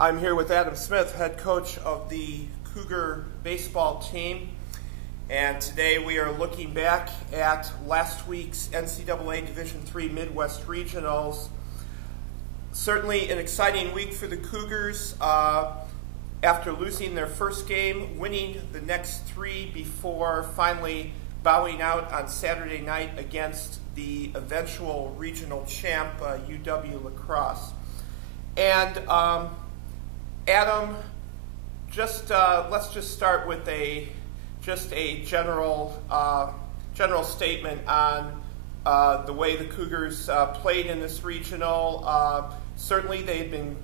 I'm here with Adam Smith, head coach of the Cougar baseball team, and today we are looking back at last week's NCAA Division III Midwest Regionals. Certainly an exciting week for the Cougars after losing their first game, winning the next three before finally bowing out on Saturday night against the eventual regional champ, UW La Crosse. And Adam, let's just start with a general statement on the way the Cougars played in this regional. Certainly, they had been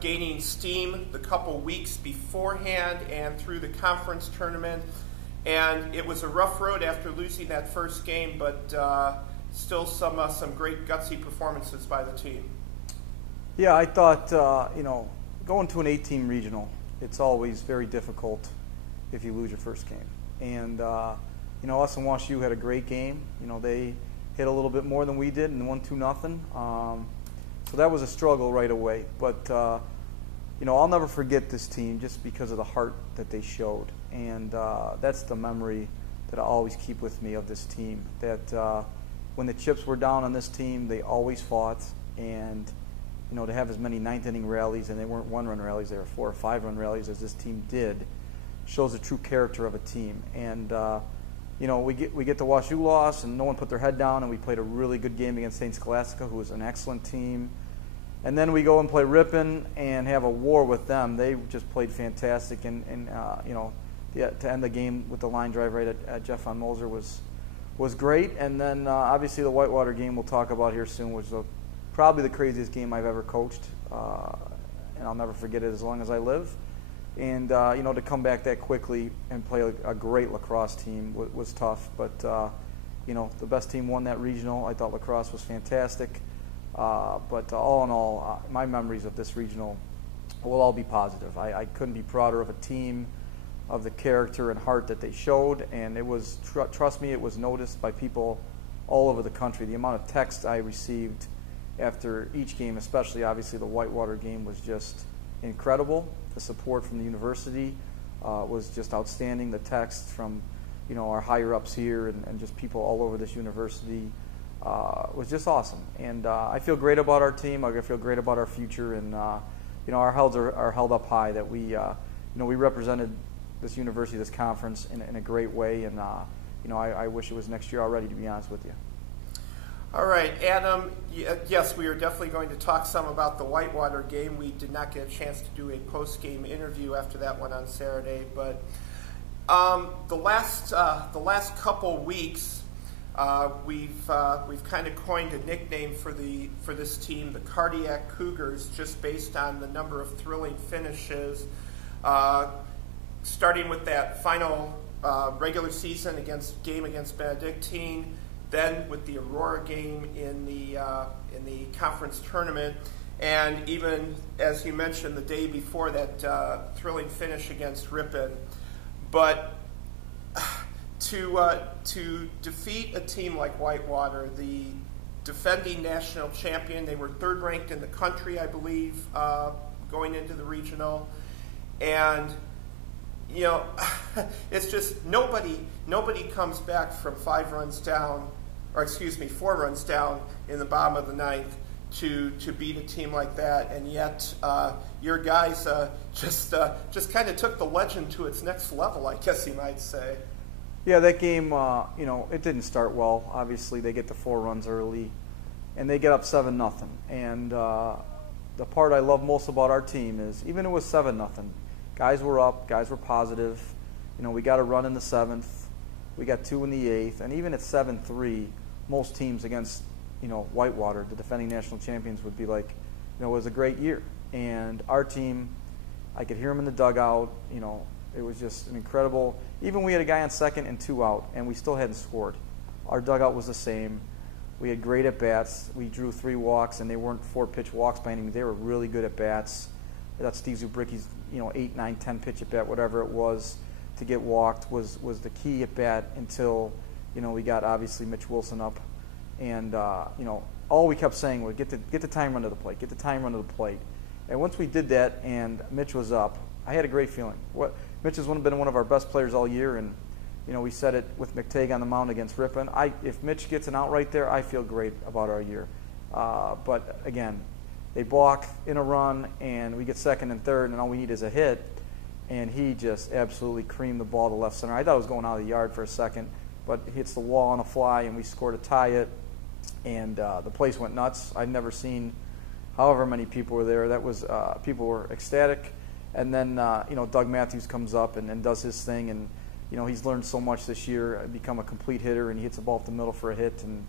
gaining steam the couple weeks beforehand and through the conference tournament, and it was a rough road after losing that first game, but still some great gutsy performances by the team. Yeah, I thought going to an 8-team regional, it's always very difficult if you lose your first game. And us and WashU had a great game. They hit a little bit more than we did and won 2-0. So that was a struggle right away. But I'll never forget this team just because of the heart that they showed. And that's the memory that I always keep with me of this team. That when the chips were down on this team, they always fought. And to have as many ninth-inning rallies, and they weren't one-run rallies, they were 4- or 5-run rallies, as this team did, shows the true character of a team. And we get the WashU loss, and no one put their head down, and we played a really good game against St. Scholastica, who was an excellent team. And then we go and play Ripon and have a war with them. They just played fantastic, and to end the game with the line drive right at Jeff Von Moser was great. And then obviously the Whitewater game we'll talk about here soon was probably the craziest game I've ever coached, and I'll never forget it as long as I live. And to come back that quickly and play a great La Crosse team was tough. But the best team won that regional. I thought La Crosse was fantastic. But all in all, my memories of this regional will all be positive. I couldn't be prouder of a team, of the character and heart that they showed, and it was, trust me, it was noticed by people all over the country. The amount of text I received after each game, especially obviously the Whitewater game, was just incredible. The support from the university was just outstanding. The text from our higher ups here and just people all over this university was just awesome. And I feel great about our team. I feel great about our future, and our heads are held up high that we represented this university, this conference in a great way. And I wish it was next year already, to be honest with you. All right, Adam, yes, we are definitely going to talk some about the Whitewater game. We did not get a chance to do a post-game interview after that one on Saturday, but the last couple weeks, we've kind of coined a nickname for this team, the Cardiac Cougars, just based on the number of thrilling finishes, starting with that final regular season game against Benedictine. Then with the Aurora game in the conference tournament, and even, as you mentioned, the day before that thrilling finish against Ripon. But to defeat a team like Whitewater, the defending national champion, they were third ranked in the country, I believe, going into the regional, and it's just nobody comes back from 4 runs down in the bottom of the ninth to beat a team like that, and yet your guys just kind of took the legend to its next level, I guess you might say. Yeah, that game, it didn't start well. Obviously, they get the 4 runs early, and they get up 7-0. And the part I love most about our team is, even it was 7-0, guys were up, guys were positive. We got a run in the 7th, we got 2 in the 8th, and even at 7-3, most teams against Whitewater, the defending national champions, would be like, it was a great year. And our team, I could hear them in the dugout. It was just an incredible. Even we had a guy on second and 2 out, and we still hadn't scored. Our dugout was the same. We had great at bats. We drew 3 walks, and they weren't 4-pitch walks by any means. They were really good at bats. I thought Steve Zubricki's 8, 9, 10 pitch at bat, whatever it was, to get walked was the key at bat until we got obviously Mitch Wilson up, and all we kept saying was get the time run to the plate, get the time run to the plate. And once we did that and Mitch was up, I had a great feeling. Mitch has been one of our best players all year, and we said it with McTague on the mound against Ripon. If Mitch gets an out right there, I feel great about our year. But again, they balk in a run, and we get second and third, and all we need is a hit. And he just absolutely creamed the ball to left center. I thought it was going out of the yard for a second, but it hits the wall on a fly, and we scored to tie it. And the place went nuts. I'd never seen however many people were there. That was people were ecstatic. And then Doug Matthews comes up and does his thing, and he's learned so much this year, become a complete hitter, and he hits the ball up the middle for a hit, and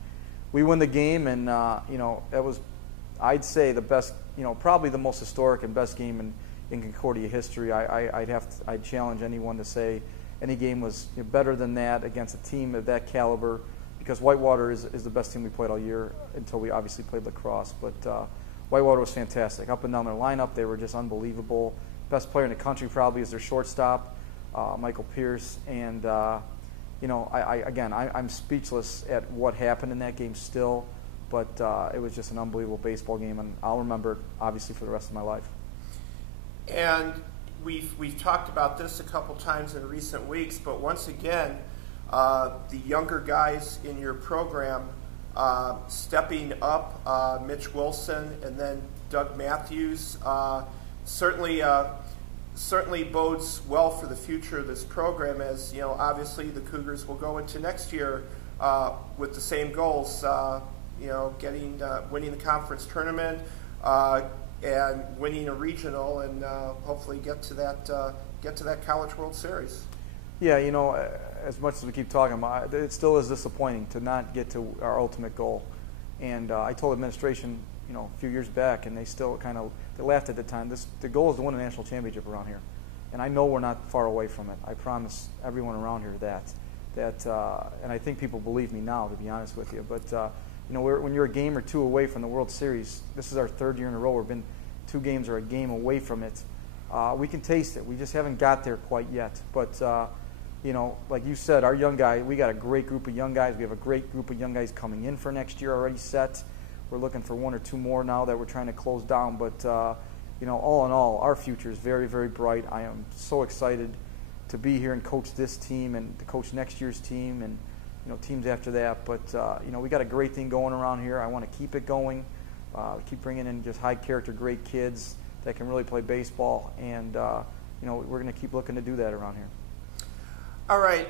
we win the game. And that was, I'd say, the best, probably the most historic and best game in Concordia history. I'd challenge anyone to say any game was better than that against a team of that caliber, because Whitewater is the best team we played all year until we obviously played lacrosse. But Whitewater was fantastic. Up and down their lineup, they were just unbelievable. Best player in the country probably is their shortstop, Michael Pierce. And, I'm speechless at what happened in that game still. But it was just an unbelievable baseball game, and I'll remember it, obviously, for the rest of my life. And we've talked about this a couple times in recent weeks, but once again, the younger guys in your program stepping up, Mitch Wilson and then Doug Matthews, certainly bodes well for the future of this program, as obviously the Cougars will go into next year with the same goals, winning the conference tournament and winning a regional, and hopefully get to that College World Series. Yeah, as much as we keep talking about it, still is disappointing to not get to our ultimate goal. And I told administration, a few years back, and they still they laughed at the time. The goal is to win a national championship around here, and I know we're not far away from it. I promise everyone around here that, and I think people believe me now, to be honest with you. But when you're a game or two away from the World Series, this is our third year in a row. We've been 2 games or a game away from it. We can taste it. We just haven't got there quite yet. But like you said, our young guy, we got a great group of young guys. We have a great group of young guys coming in for next year already set. We're looking for 1 or 2 more now that we're trying to close down. But, all in all, our future is very, very bright. I am so excited to be here and coach this team and to coach next year's team and, teams after that. But, we got a great thing going around here. I want to keep it going, keep bringing in just high-character, great kids that can really play baseball. And, we're going to keep looking to do that around here. All right.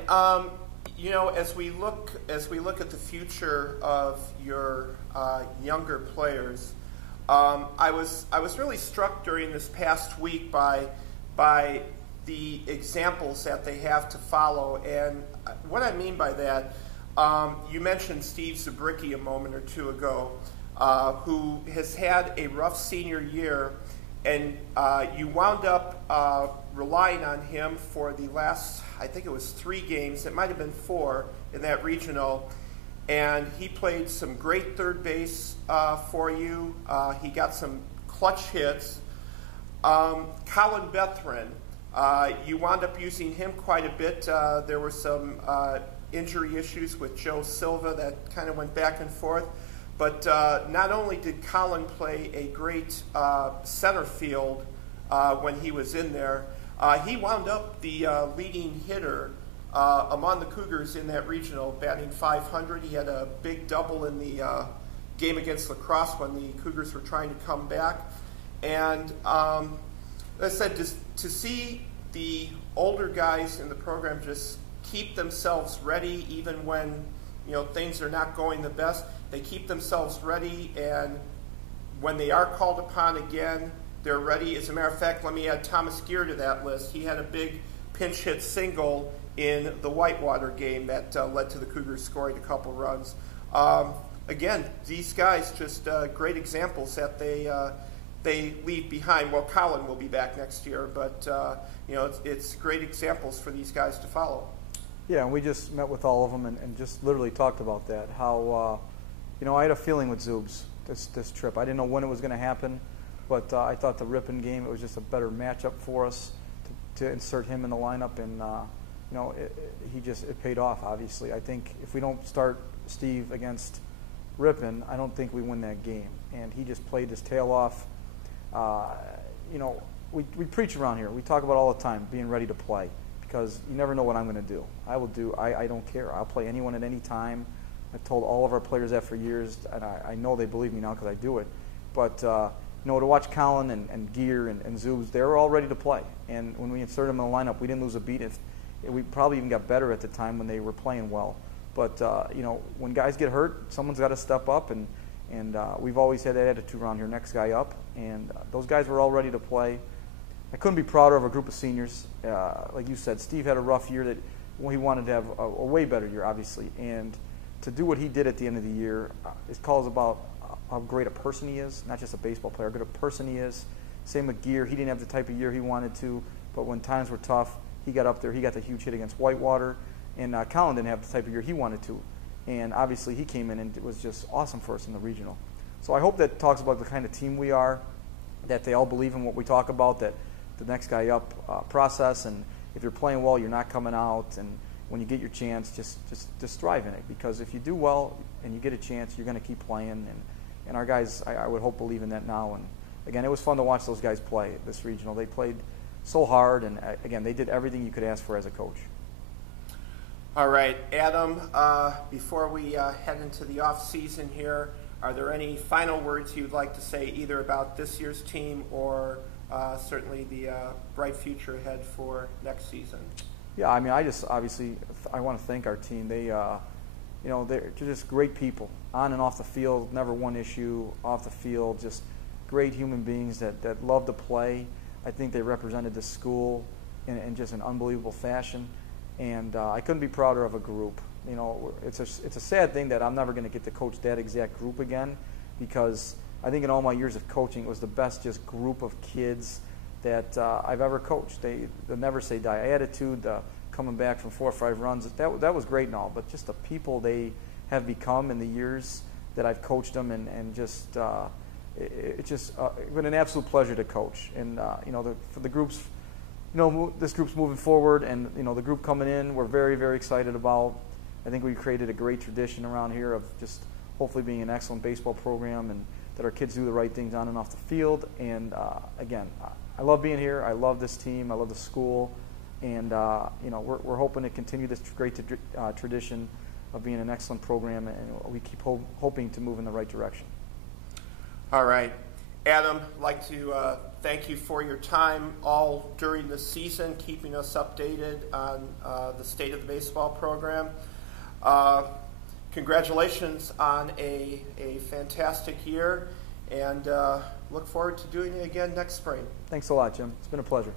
As we look at the future of your younger players, I was really struck during this past week by the examples that they have to follow. And what I mean by that, you mentioned Steve Zabricki a moment or two ago, who has had a rough senior year, and you wound up relying on him for the last, I think it was 3 games, it might have been 4 in that regional, and he played some great third base for you. He got some clutch hits. Colin Bethrin, you wound up using him quite a bit. There were some injury issues with Joe Silva that kind of went back and forth. But not only did Colin play a great center field when he was in there, he wound up the leading hitter among the Cougars in that regional, batting .500. He had a big double in the game against lacrosse when the Cougars were trying to come back. And as I said, just to see the older guys in the program just keep themselves ready even when things are not going the best. They keep themselves ready, and when they are called upon again, they're ready. As a matter of fact, let me add Thomas Gear to that list. He had a big pinch hit single in the Whitewater game that led to the Cougars scoring a couple runs. Again, these guys just great examples that they leave behind. Well, Colin will be back next year, but it's great examples for these guys to follow. Yeah, and we just met with all of them and just literally talked about that. How I had a feeling with Zoobs this trip. I didn't know when it was going to happen, but I thought the Ripon game, it was just a better matchup for us to insert him in the lineup, and it paid off. Obviously, I think if we don't start Steve against Ripon, I don't think we win that game. And he just played his tail off. we preach around here. We talk about all the time being ready to play because you never know what I'm going to do. I don't care. I'll play anyone at any time. I've told all of our players that for years, and I know they believe me now because I do it. But, to watch Colin and Gear and Zoobs, they were all ready to play. And when we inserted them in the lineup, we didn't lose a beat. We probably even got better at the time when they were playing well. But, when guys get hurt, someone's got to step up, and we've always had that attitude around here, next guy up. And those guys were all ready to play. I couldn't be prouder of a group of seniors. Like you said, Steve had a rough year that he wanted to have a way better year, obviously. And to do what he did at the end of the year, it calls about how great a person he is, not just a baseball player, how good a person he is. Same with Gear. He didn't have the type of year he wanted to, but when times were tough, he got up there. He got the huge hit against Whitewater. And Colin didn't have the type of year he wanted to. And obviously he came in and it was just awesome for us in the regional. So I hope that talks about the kind of team we are, that they all believe in what we talk about, that the next guy up process, and if you're playing well, you're not coming out, and when you get your chance, just thrive in it, because if you do well and you get a chance, you're going to keep playing, and our guys, I would hope, believe in that now. And again, it was fun to watch those guys play this regional. They played so hard, and again, they did everything you could ask for as a coach. All right, Adam, before we head into the off season here, are there any final words you'd like to say either about this year's team or certainly the bright future ahead for next season? Yeah, I mean, I want to thank our team. They're just great people, on and off the field, never one issue. Off the field, just great human beings that love to play. I think they represented the school in just an unbelievable fashion, and I couldn't be prouder of a group. It's a sad thing that I'm never going to get to coach that exact group again, because I think in all my years of coaching, it was the best just group of kids that I've ever coached. The never say die attitude, coming back from 4 or 5 runs, that was great and all, but just the people they have become in the years that I've coached them, and just it's just been an absolute pleasure to coach. And for the groups, this group's moving forward, and the group coming in, we're very, very excited about. I think we created a great tradition around here of just hopefully being an excellent baseball program, and that our kids do the right things on and off the field. And again, I love being here. I love this team. I love the school, and we're hoping to continue this great tradition of being an excellent program, and we keep hoping to move in the right direction. All right, Adam, I'd like to thank you for your time all during the season, keeping us updated on the state of the baseball program. Congratulations on a fantastic year, and look forward to doing it again next spring. Thanks a lot, Jim. It's been a pleasure.